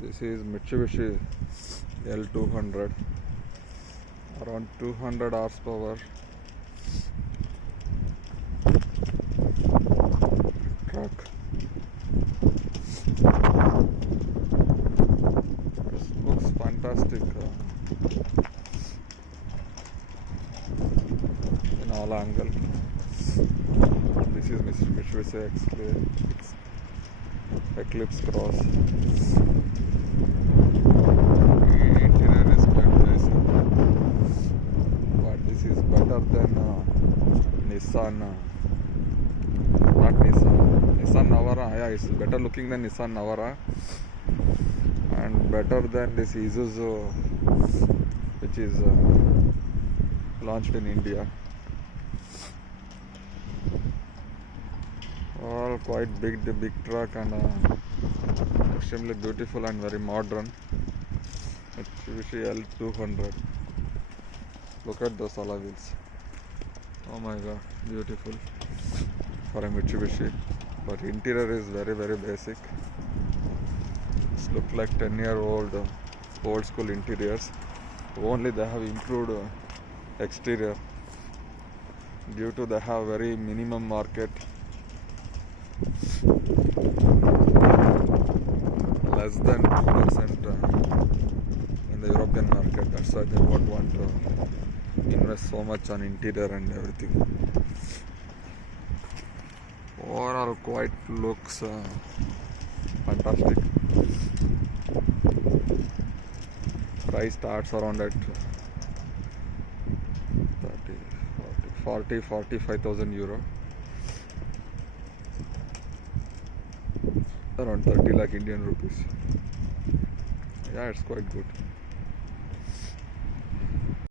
This is Mitsubishi L200, around 200 horsepower truck. This looks fantastic in all angles. This is Mitsubishi Eclipse Cross. Interior is quite basic, but this is better than Nissan. Not Nissan Navara. Yeah, it's better looking than Nissan Navara, and better than this Isuzu, which is launched in India. All quite big, the big truck, and extremely beautiful and very modern. Mitsubishi L200. Look at those alloy wheels. Oh my god, beautiful for a Mitsubishi. But interior is very, very basic. It looks like 10-year-old old school interiors. Only they have improved exterior due to they have very minimum market, less than 2% in the European market. That's why they don't want to invest so much on interior and everything. Overall quite looks fantastic. Price starts around at 45,000 euro, around 30 lakh Indian rupees. Yeah, it's quite good.